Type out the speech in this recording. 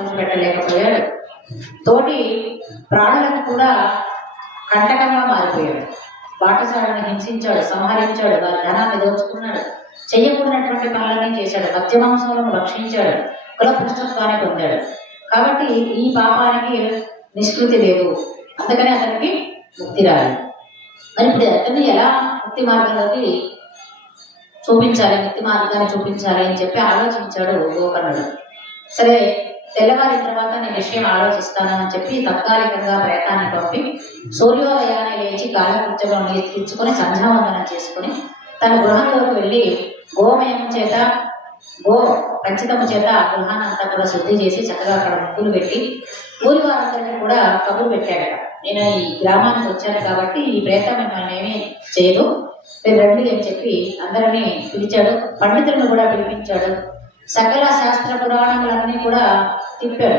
సంతోషపెట్టలేకపోయాడు. తోటి ప్రాణులకు కూడా కంటకంగా మారిపోయాడు. బాటసారులను హింసించాడు, సంహరించాడు, వారి ధనాన్ని దోచుకున్నాడు, చెయ్యకూడనటువంటి పనులన్నీ చేశాడు, మద్యమాంసములను భక్షించాడు, కులభ్రష్టత్వాన్ని పొందాడు. కాబట్టి ఈ పాపానికి నిష్కృతి లేదు, అందుకని అతనికి ముక్తి రాదు. మరి ఇప్పుడు అతన్ని ఎలా ముక్తి మార్గంలోకి చూపించాలి, ముక్తి మార్గాన్ని చూపించాలి అని చెప్పి ఆలోచించాడు గోకర్ణుడు. సరే, తెల్లవారిన తర్వాత నేను విషయం ఆలోచిస్తాను అని చెప్పి తాత్కాలికంగా ప్రయత్నాన్ని పంపి సూర్యోదయాన్ని లేచి కాలకృత్యంలో తీర్చుకొని సంధ్యావందనం చేసుకుని తన గృహంలోకి వెళ్ళి గోమయం చేత గో పంచితము చేత ఆ గృహాన్ని అంతా కూడా శుద్ధి చేసి చక్కగా అక్కడ ముగ్గులు పెట్టి ఊరి వారందరికీ కూడా కబురు పెట్టాడు. నేను ఈ గ్రామానికి వచ్చాను కాబట్టి ఈ ప్రయత్నం మిమ్మల్ని ఏమీ చేయదు, మీరు రండి అని చెప్పి అందరినీ పిలిచాడు. పండితులను కూడా పిలిపించాడు. సకల శాస్త్ర పురాణములన్నీ కూడా తిప్పాడు.